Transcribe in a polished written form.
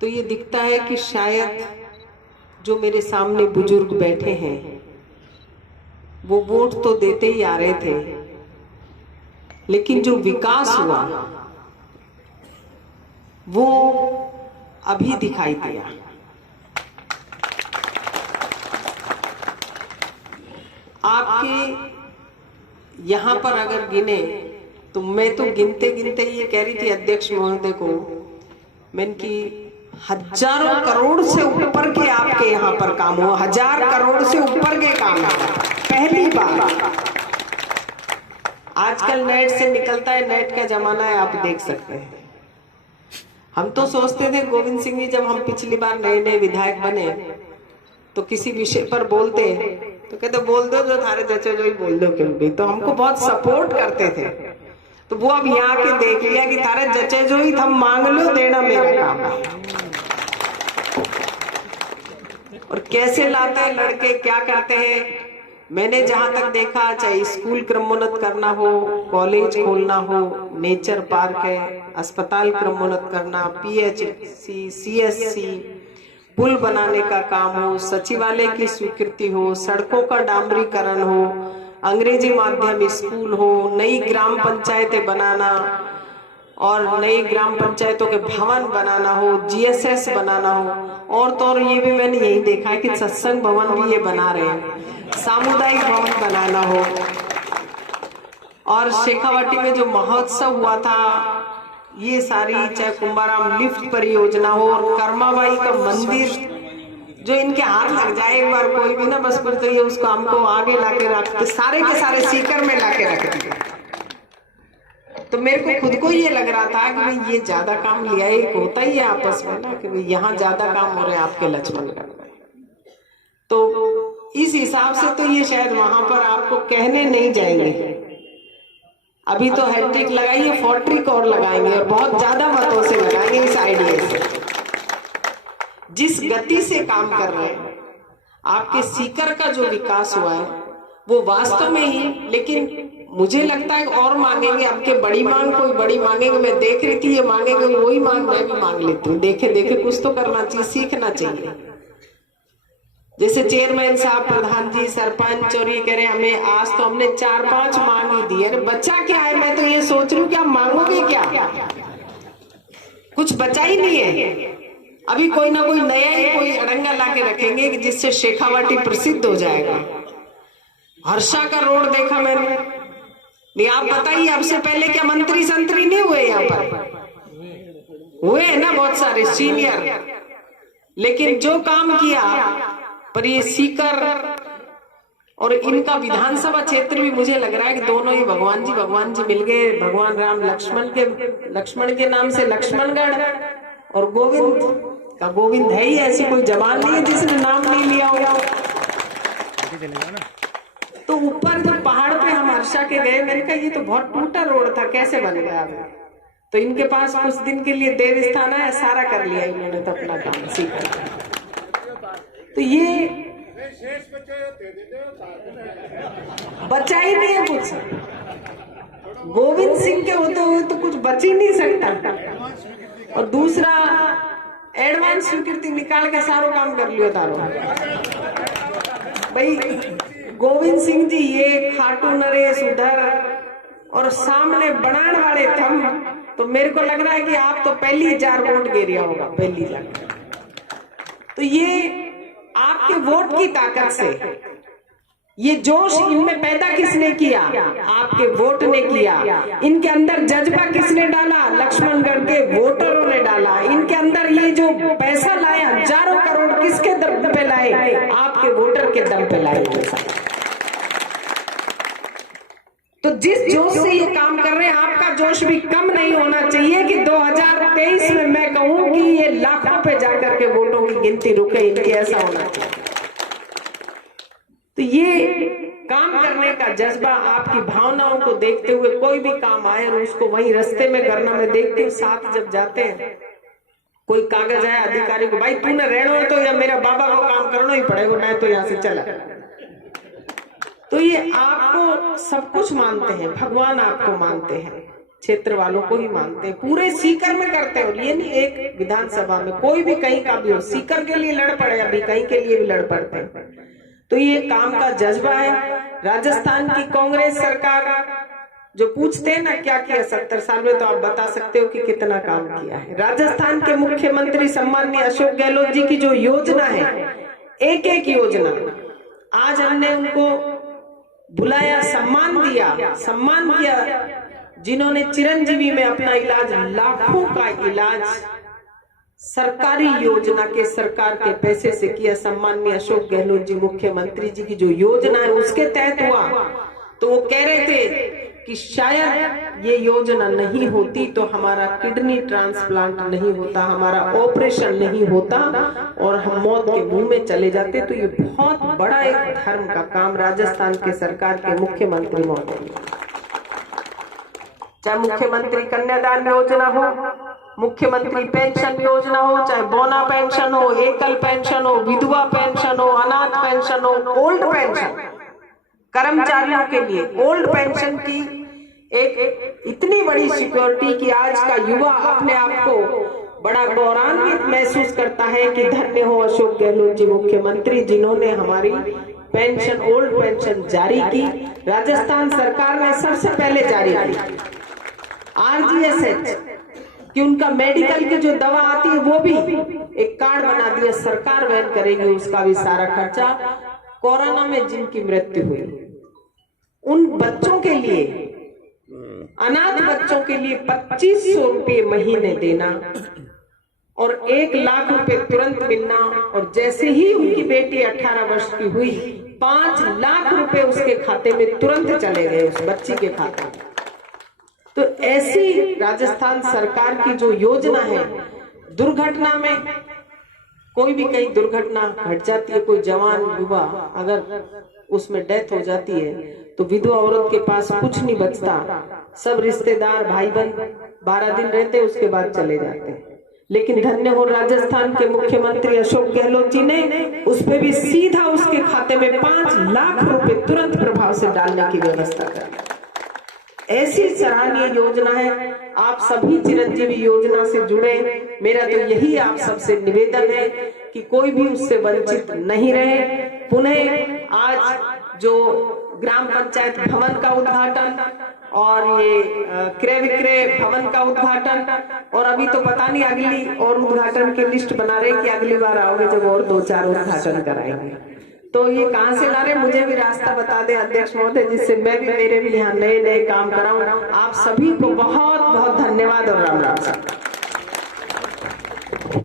तो ये दिखता है कि शायद जो मेरे सामने बुजुर्ग बैठे हैं वो वोट तो देते ही आ रहे थे, लेकिन जो विकास हुआ वो अभी दिखाई दिया। आपके यहां पर अगर गिने तो मैं तो गिनते गिनते ये कह रही थी अध्यक्ष महोदय को, मैंने की हजारों करोड़ से ऊपर के आपके यहाँ पर काम हो, 1000 करोड़ से ऊपर के काम पहली बार। आजकल नेट से निकलता है, नेट का जमाना है, आप देख सकते हैं। हम तो सोचते थे गोविंद सिंह जी जब हम पिछली बार नए नए विधायक बने तो किसी विषय पर बोलते तो कहते बोल दो जो थारे जचे जो ही बोल दो क्यों भी, तो हमको बहुत सपोर्ट करते थे। तो वो अब यहाँ के देख लिया कि थारे जचे जो ही थम मांग लो, देना मेरा काम है। और कैसे लाते हैं लड़के, क्या करते हैं, मैंने जहां तक देखा, चाहे स्कूल क्रमोन्नत करना हो, कॉलेज खोलना हो, नेचर पार्क है, अस्पताल क्रमोन्नत करना, पीएचसी, सीएससी, पुल बनाने का काम हो, सचिवालय की स्वीकृति हो, सड़कों का डामरीकरण हो, अंग्रेजी माध्यम स्कूल हो, नई ग्राम पंचायतें बनाना और नई ग्राम पंचायतों के भवन बनाना हो, जीएसएस बनाना हो। और तो और ये भी मैंने यही देखा है कि सत्संग भवन भी ये बना रहे हैं, सामुदायिक भवन बनाना हो। और शेखावाटी में जो महोत्सव हुआ था, ये सारी, चाहे कुंभाराम लिफ्ट परियोजना हो और कर्माबाई का मंदिर, जो इनके हाथ लग जाए एक बार कोई भी ना, बस फिर तो ये उसको हमको आगे लाके रखते, सारे के सारे सीकर में लाके रख दिए। तो मेरे को खुद को ये लग रहा था कि भाई ये ज्यादा काम लिया, एक होता ही है आपस में ना कि भाई यहाँ ज्यादा काम हो रहे हैं आपके लक्ष्मणगढ़ में। तो इस हिसाब से तो ये शायद वहां पर आपको कहने नहीं जाएंगे, अभी तो हैट्रिक लगाइए, 40 और लगाएंगे और बहुत ज्यादा मतों से लगाएंगे इस आइडिया से। जिस गति से काम कर रहे हैं, आपके सीकर का जो विकास हुआ है वो वास्तव में ही, लेकिन मुझे लगता है और मांगेंगे, आपके बड़ी मांग कोई बड़ी मांगेंगे, मैं देख रही थी ये मांगेंगे, वही मांग मैं भी मांग लेती हूँ। देखे देखे कुछ तो करना चाहिए, सीखना चाहिए। जैसे चेयरमैन साहब, प्रधान जी, सरपंच, और ये कह रहे हमें आज तो हमने 4-5 मांग ही दी। अरे बच्चा क्या है, मैं तो ये सोच रही हूँ कि आप मांगोगे क्या, कुछ बचा ही नहीं है। अभी कोई ना कोई नया ही कोई अड़ंगा लाके रखेंगे कि जिससे शेखावाटी प्रसिद्ध हो जाएगा। हर्षा का रोड देखा मैंने, नहीं आप बताइए, अब से पहले क्या मंत्री संतरी नहीं हुए यहाँ पर? हुए हैं ना बहुत सारे सीनियर, लेकिन जो काम किया पर ये सीकर और इनका विधानसभा क्षेत्र भी मुझे लग रहा है कि दोनों ही भगवान जी मिल गए। भगवान राम लक्ष्मण के नाम से लक्ष्मणगढ़, और गोविंद का गोविंद है ही, ऐसी कोई जबान नहीं है जिसने नाम नहीं लिया होगा। तो ऊपर जब पहाड़ पे हम हर्षा के गए, मैंने कहा ये तो बहुत टूटा रोड था, कैसे बन गया? तो इनके पास कुछ दिन के लिए देव स्थान है, सारा कर लिया इन्होंने तो अपना काम सीखा। तो ये बचा ही नहीं है कुछ, गोविंद सिंह के होते हुए तो कुछ बच ही नहीं सकता। और दूसरा, एडवांस स्वीकृति निकाल के सारो काम कर लियो तारो भाई। गोविंद सिंह जी ये खाटू नरेश उधर और सामने बनाने वाले थम, तो मेरे को लग रहा है कि आप तो पहली 4 वोट गिरिया होगा, पहली 4। तो ये आपके वोट की ताकत से, ये जोश इनमें पैदा किसने किया? आपके वोट ने किया। इनके अंदर जज्बा किसने डाला? लक्ष्मणगढ़ के वोटरों ने डाला। इनके अंदर ये जो पैसा लाए, हजारों करोड़, किसके दम पे लाए? आपके वोटर के दम पे लाए। तो जिस जोश से ये काम कर रहे हैं, आपका जोश भी कम नहीं होना चाहिए कि 2023 में मैं कहूं कि ये लाखों पे जाकर के वोटों की गिनती रुके, इनके ऐसा होना चाहिए। तो ये काम करने का जज्बा, आपकी भावनाओं को देखते हुए कोई भी काम आए और उसको वही रास्ते में करना, मैं देखती हूँ साथ जब जाते हैं, कोई कागज आया अधिकारी को, भाई तूने रहना है तो या मेरा बाबा को काम करना ही पड़ेगा, मैं तो यहाँ से चला। तो ये आपको सब कुछ मानते हैं, भगवान आपको मानते हैं, क्षेत्र वालों को ही मानते हैं, पूरे सीकर में करते हैं। और ये नहीं एक विधानसभा में, कोई भी कहीं का भी हो, सीकर के लिए लड़ पड़े, अभी कहीं के लिए भी लड़ पड़ते हैं। तो ये काम का जज्बा है। राजस्थान की कांग्रेस सरकार जो पूछते हैं ना क्या किया 70 साल में, तो आप बता सकते हो कि कितना काम किया है। राजस्थान के मुख्यमंत्री सम्माननीय अशोक गहलोत जी की जो योजना है, एक एक योजना, आज हमने उनको बुलाया, सम्मान किया, जिन्होंने चिरंजीवी में अपना इलाज, लाखों का इलाज सरकारी योजना के, सरकार के पैसे से किया। सम्माननीय अशोक गहलोत जी मुख्यमंत्री जी की जो योजना है उसके तहत हुआ। तो वो कह रहे थे कि शायद ये योजना नहीं होती तो हमारा किडनी ट्रांसप्लांट नहीं होता, हमारा ऑपरेशन नहीं होता और हम मौत के मुंह में चले जाते। तो ये बहुत बड़ा एक धर्म का काम राजस्थान के सरकार के मुख्यमंत्री महोदय, चाहे मुख्यमंत्री कन्यादान योजना हो, मुख्यमंत्री पेंशन योजना हो, चाहे बोना पेंशन हो, एकल पेंशन हो, विधवा पेंशन हो, अनाथ पेंशन हो, ओल्ड पेंशन, कर्मचारियों के लिए ओल्ड पेंशन की एक इतनी बड़ी सिक्योरिटी कि आज का युवा अपने आप को बड़ा गौरवान्वित महसूस करता है कि धन्य हो अशोक गहलोत जी मुख्यमंत्री, जिन्होंने हमारी पेंशन, ओल्ड पेंशन जारी की। राजस्थान सरकार ने सबसे पहले जारी की RGSH, कि उनका मेडिकल की जो दवा आती है वो भी एक कार्ड बना दिया, सरकार वहन करेगी उसका भी सारा खर्चा। कोरोना में जिनकी मृत्यु हुई, उन बच्चों के लिए, अनाथ बच्चों के लिए 2500 रुपये महीने देना और 1 लाख रुपए तुरंत मिलना। और जैसे ही उनकी बेटी 18 वर्ष की हुई, 5 लाख रुपए उसके खाते में तुरंत चले गए, उस बच्ची के खाते में। तो ऐसी राजस्थान सरकार की जो योजना है, दुर्घटना में कोई भी कहीं दुर्घटना घट जाती है, कोई जवान युवा अगर उसमें डेथ हो जाती है तो विधवा औरत के पास कुछ नहीं बचता, सब रिश्तेदार भाई बहन 12 दिन रहते, उसके बाद चले जाते। लेकिन धन्य हो राजस्थान के मुख्यमंत्री अशोक गहलोत जी ने उस पे भी सीधा उसके खाते में 5 लाख रुपए तुरंत प्रभाव से डालने की व्यवस्था कर। ऐसी सराहनीय योजना है। आप सभी चिरंजीवी योजना से जुड़े, मेरा तो यही आप सबसे निवेदन है कि कोई भी उससे वंचित नहीं रहे। पुनः आज जो ग्राम पंचायत भवन का उद्घाटन और ये क्रय विक्रय भवन का उद्घाटन, और अभी तो पता नहीं अगली और उद्घाटन की लिस्ट बना रहे कि अगली बार आओगे जब और 2-4 उद्घाटन कराएंगे। तो ये कहां से ला रहे, मुझे भी रास्ता बता दे अध्यक्ष महोदय, जिससे मैं भी, मेरे भी यहाँ नए काम कराऊं। आप सभी को बहुत बहुत धन्यवाद और राम राम।